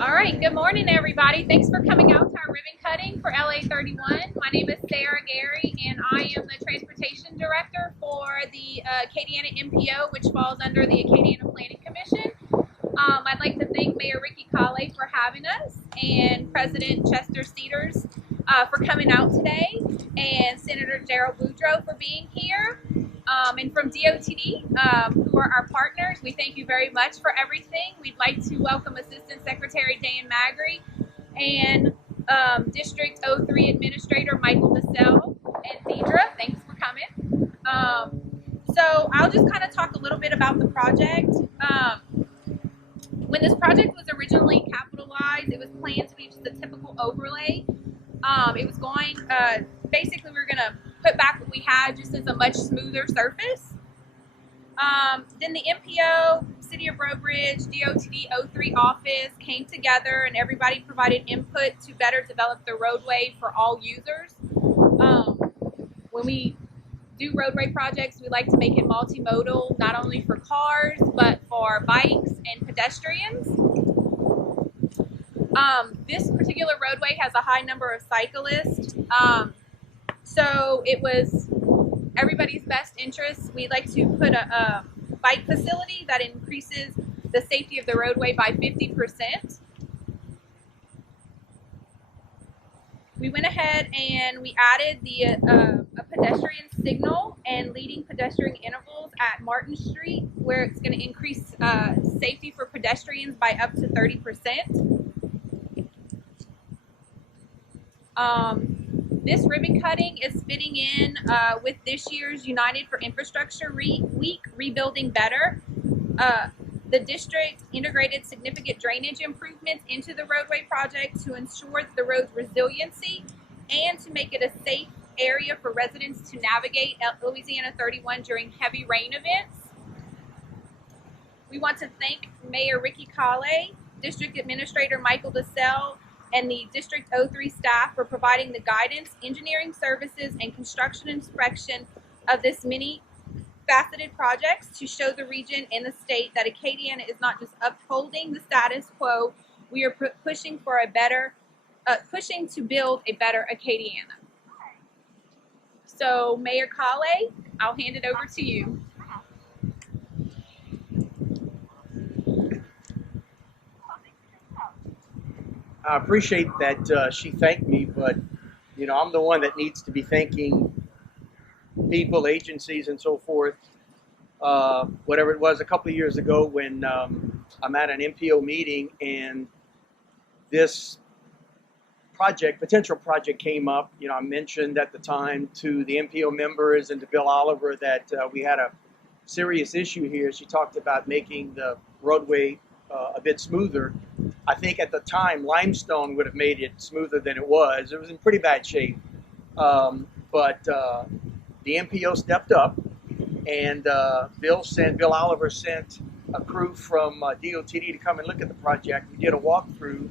All right, good morning, everybody. Thanks for coming out to our ribbon cutting for LA 31. My name is Sarah Gary, and I am the Transportation Director for the Acadiana MPO, which falls under the Acadiana Planning Commission. I'd like to thank Mayor Ricky Kale for having us, and President Chester Cedars for coming out today, and Senator Gerald Boudreaux for being here. And from DOTD, who are our partners, we thank you very much for everything. We'd like to welcome Assistant Secretary Dan Magri and District 03 Administrator Michael DeSalle and Deidre. Thanks for coming. So I'll just kind of talk a little bit about the project. When this project was originally capitalized, it was planned to be just a typical overlay. It was going, basically we were going to put back what we had just as a much smoother surface. Then the MPO, City of Breaux Bridge, DOTD 03 office came together and everybody provided input to better develop the roadway for all users. When we do roadway projects, we like to make it multimodal, not only for cars, but for bikes and pedestrians. This particular roadway has a high number of cyclists. So it was everybody's best interest. We like to put a bike facility that increases the safety of the roadway by 50%. We went ahead and we added a pedestrian signal and leading pedestrian intervals at Martin Street, where it's going to increase safety for pedestrians by up to 30%. This ribbon cutting is fitting in with this year's United for Infrastructure Week, Rebuilding Better. The district integrated significant drainage improvements into the roadway project to ensure the road's resiliency and to make it a safe area for residents to navigate at Louisiana 31 during heavy rain events. We want to thank Mayor Ricky Kale, District Administrator Michael DeSalle, and the District 03 staff for providing the guidance, engineering services, and construction inspection of this many faceted projects to show the region and the state that Acadiana is not just upholding the status quo, we are pushing for a better, pushing to build a better Acadiana. So Mayor Kale, I'll hand it over to you. I appreciate that she thanked me, but you know, I'm the one that needs to be thanking people, agencies, and so forth. Whatever it was a couple of years ago when I'm at an MPO meeting and this potential project came up. You know, I mentioned at the time to the MPO members and to Bill Oliver that we had a serious issue here. She talked about making the roadway a bit smoother. I think at the time limestone would have made it smoother than it was. It was in pretty bad shape, but the MPO stepped up, and Bill Oliver sent a crew from DOTD to come and look at the project. We did a walkthrough,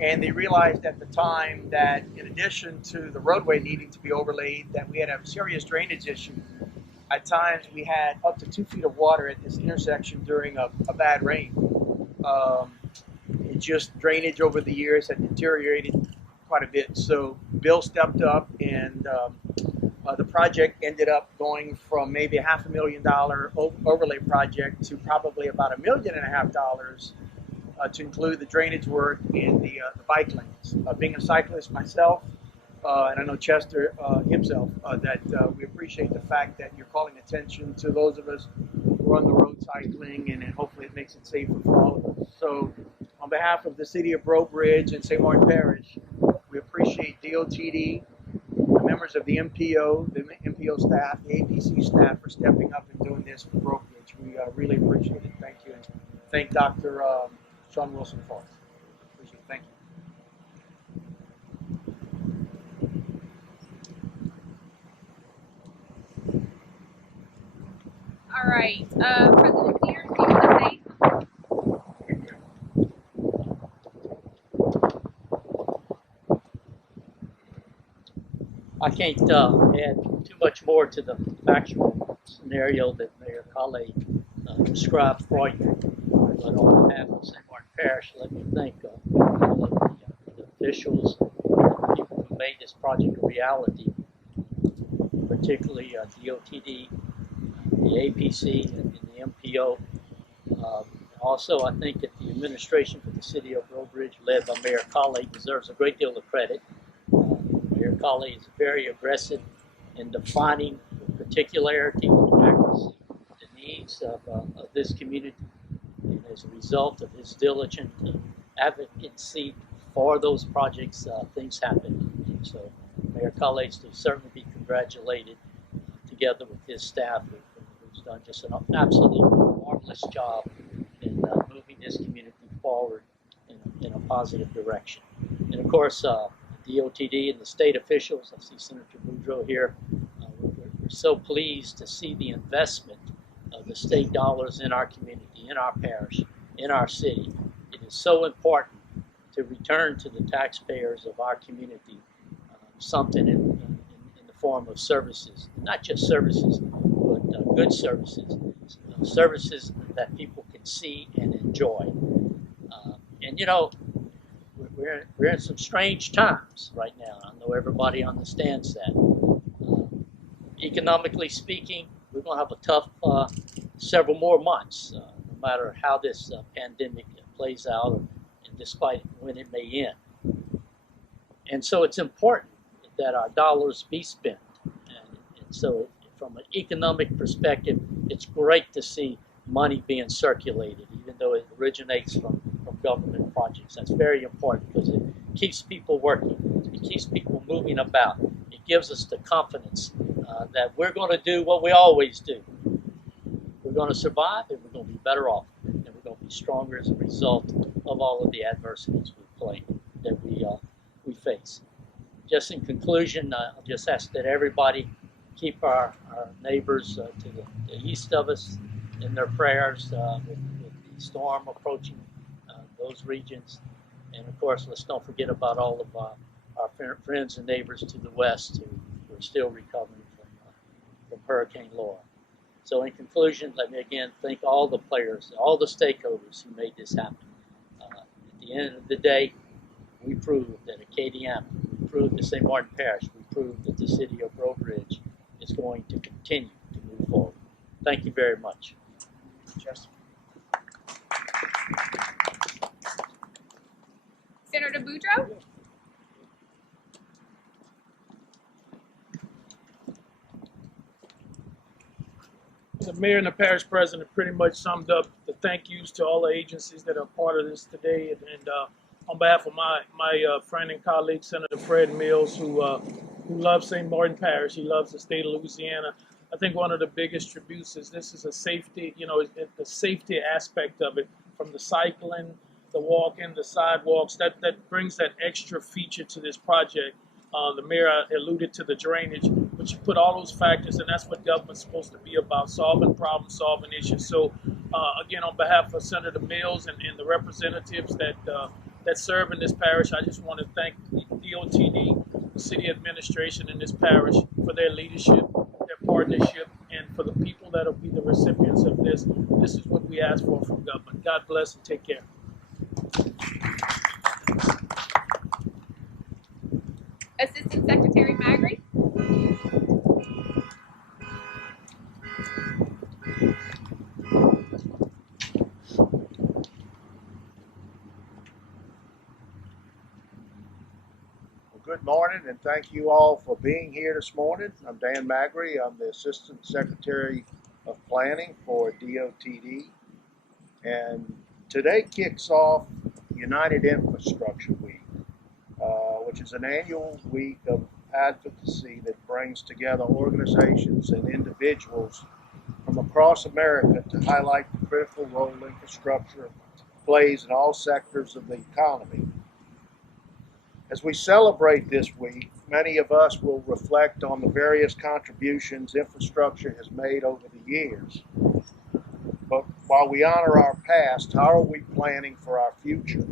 and they realized at the time that in addition to the roadway needing to be overlaid, that we had a serious drainage issue. At times we had up to 2 feet of water at this intersection during a bad rain. It just drainage over the years had deteriorated quite a bit. So Bill stepped up, and the project ended up going from maybe a $500,000 overlay project to probably about $1.5 million to include the drainage work and the bike lanes. Being a cyclist myself, and I know Chester himself, that we appreciate the fact that you're calling attention to those of us who are on the road cycling, and hopefully it makes it safer for all of us. So on behalf of the City of Breaux Bridge and St. Martin Parish, we appreciate DOTD, the members of the MPO staff, the APC staff for stepping up and doing this for Breaux Bridge. We really appreciate it. Thank you. And thank Dr. Sean Wilson for it. Appreciate it. Thank you. All right, President Sears, do you want to say something? I can't add too much more to the factual scenario that Mayor Kale described for you, but on behalf of St. Martin parish, let me thank all of the officials, the people who made this project a reality, particularly DOTD, the APC, and the MPO. Also, I think that the administration for the City of Breaux Bridge, led by Mayor Colley, deserves a great deal of credit. Mayor Colley is very aggressive in defining with particularity and accuracy the needs of this community. And as a result of his diligent advocacy for those projects, things happen. And so Mayor Colley is to certainly be congratulated, together with his staff, who's done just an absolutely marvelous job in moving this community forward in a positive direction. And of course, DOTD and the state officials, I see Senator Boudreaux here, we're so pleased to see the investment of the state dollars in our community, in our parish, in our city. It is so important to return to the taxpayers of our community something in the form of services, not just services, but good services, services that people can see and enjoy. And you know, we're in some strange times right now. I know everybody understands that. Economically speaking, we're going to have a tough several more months, no matter how this pandemic plays out, and despite when it may end. And so it's important that our dollars be spent. And so from an economic perspective, it's great to see money being circulated, even though it originates from government projects. That's very important because it keeps people working. It keeps people moving about. It gives us the confidence that we're going to do what we always do. We're going to survive, and we're going to be better off, and we're going to be stronger as a result of all of the adversities we face. Just in conclusion, I'll just ask that everybody keep our neighbors to the east of us in their prayers with the storm approaching those regions. And of course, let's don't forget about all of our friends and neighbors to the west who are still recovering from Hurricane Laura. So in conclusion, let me again thank all the players, all the stakeholders who made this happen. At the end of the day, we proved that Acadiana, we proved that St. Martin Parish, we proved that the City of Breaux Bridge is going to continue to move forward. Thank you very much. Justin. Senator Boudreaux? The mayor and the parish president pretty much summed up the thank yous to all the agencies that are part of this today. And on behalf of my friend and colleague, Senator Fred Mills, who loves St. Martin Parish, he loves the state of Louisiana. I think one of the biggest tributes is this is a safety, the safety aspect of it, from the cycling, the walking, the sidewalks, that brings that extra feature to this project. The mayor alluded to the drainage, but you put all those factors, and that's what government's supposed to be about, solving problems, solving issues. So again, on behalf of Senator Mills and the representatives that serve in this parish, I just want to thank the DOTD, the city administration in this parish, for their leadership, their partnership, and for the people that will be the recipients of this. This is what we ask for from government. God bless and take care. Assistant Secretary Magri? Good morning, and thank you all for being here this morning. I'm Dan Magri. I'm the Assistant Secretary of Planning for DOTD. And today kicks off United Infrastructure Week, which is an annual week of advocacy that brings together organizations and individuals from across America to highlight the critical role infrastructure plays in all sectors of the economy. As we celebrate this week, many of us will reflect on the various contributions infrastructure has made over the years. But while we honor our past, how are we planning for our future?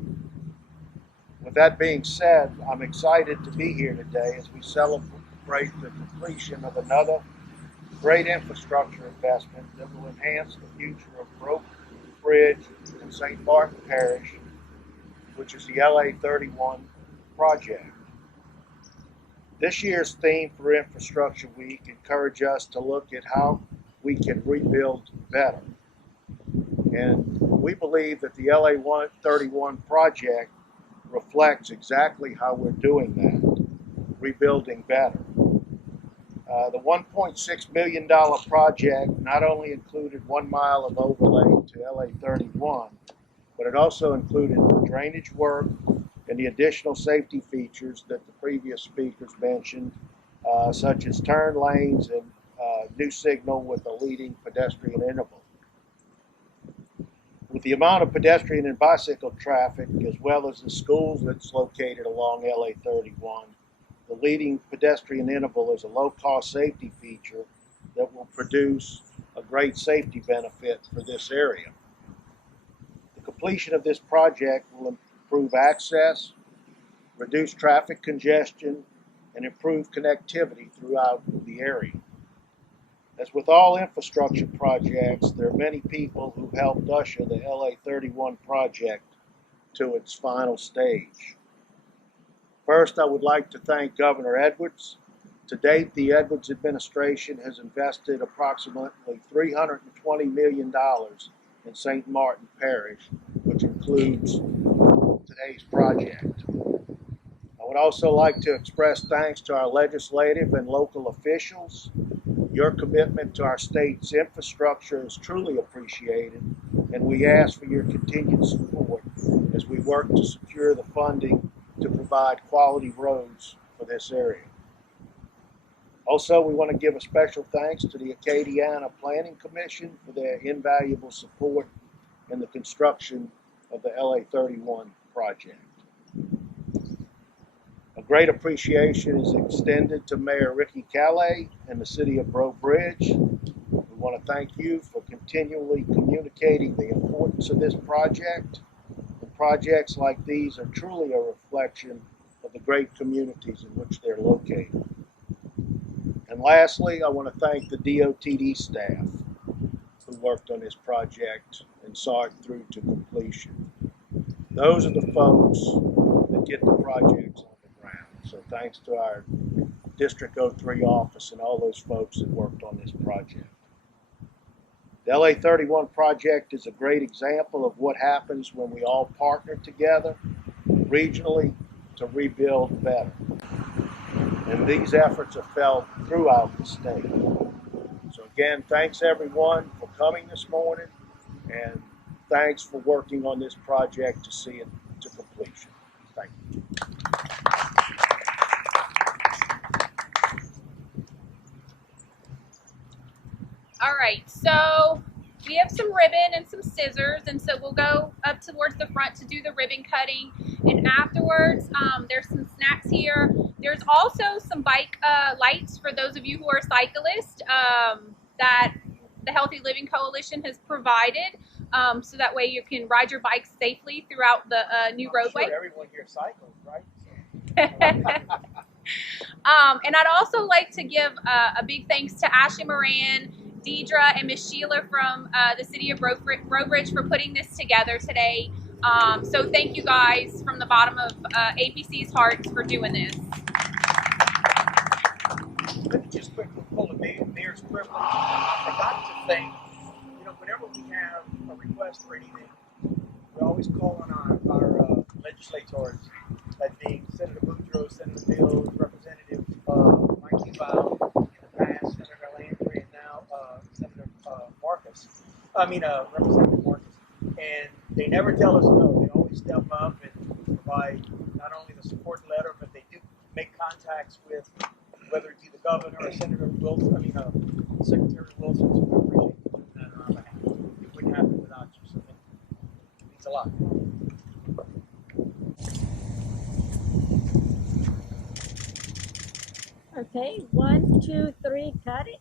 With that being said, I'm excited to be here today as we celebrate the completion of another great infrastructure investment that will enhance the future of Breaux Bridge and St. Martin Parish which is the LA 31 project. This year's theme for Infrastructure Week encouraged us to look at how we can rebuild better. And we believe that the LA 31 project reflects exactly how we're doing that, rebuilding better. The $1.6 million project not only included 1 mile of overlay to LA 31, but it also included drainage work and the additional safety features that the previous speakers mentioned, such as turn lanes and new signal with a leading pedestrian interval. With the amount of pedestrian and bicycle traffic, as well as the schools that's located along LA 31, the leading pedestrian interval is a low-cost safety feature that will produce a great safety benefit for this area. The completion of this project will improve access, reduce traffic congestion, and improve connectivity throughout the area. As with all infrastructure projects, there are many people who helped usher the LA 31 project to its final stage. First, I would like to thank Governor Edwards. To date, the Edwards administration has invested approximately $320 million in St. Martin Parish, which includes today's project. I would also like to express thanks to our legislative and local officials. Your commitment to our state's infrastructure is truly appreciated, and we ask for your continued support as we work to secure the funding to provide quality roads for this area. Also, we want to give a special thanks to the Acadiana Planning Commission for their invaluable support in the construction of the LA 31 project. A great appreciation is extended to Mayor Ricky Calais and the City of Breaux Bridge. We want to thank you for continually communicating the importance of this project. And projects like these are truly a reflection of the great communities in which they're located. And lastly, I want to thank the DOTD staff who worked on this project and saw it through to completion. Those are the folks that get the projects on the ground. So thanks to our District 03 office and all those folks that worked on this project. The LA 31 project is a great example of what happens when we all partner together regionally to rebuild better. And these efforts are felt throughout the state. So again, thanks everyone for coming this morning, and thanks for working on this project to see it to completion. Thank you. All right, so we have some ribbon and some scissors, and so we'll go up towards the front to do the ribbon cutting. And afterwards, there's some snacks here. There's also some bike lights for those of you who are cyclists that the Healthy Living Coalition has provided, so that way you can ride your bikes safely throughout the new roadway. Sure everyone here cycles, right? And I'd also like to give a big thanks to Ashley Moran, Deidre, and Miss Sheila from the City of Breaux Bridge for putting this together today. So thank you guys from the bottom of APC's hearts for doing this. Let me just quickly pull a mayor's privilege. I forgot to thank, whenever we have a request for anything, we always call on our legislators, that being Senator Boudreaux, Senator Mills, Representative Mike Hubau, in the past, Senator Landry, and now Senator Representative Marcus. And they never tell us no. They always step up and provide not only the support letter, but they do make contacts with, whether it be the governor or Senator Wilson, Secretary Wilson. So we appreciate you doing that on our behalf. It wouldn't happen without you. So it means a lot. Okay, 1, 2, 3, cut it.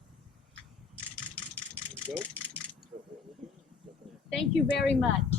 Thank you very much.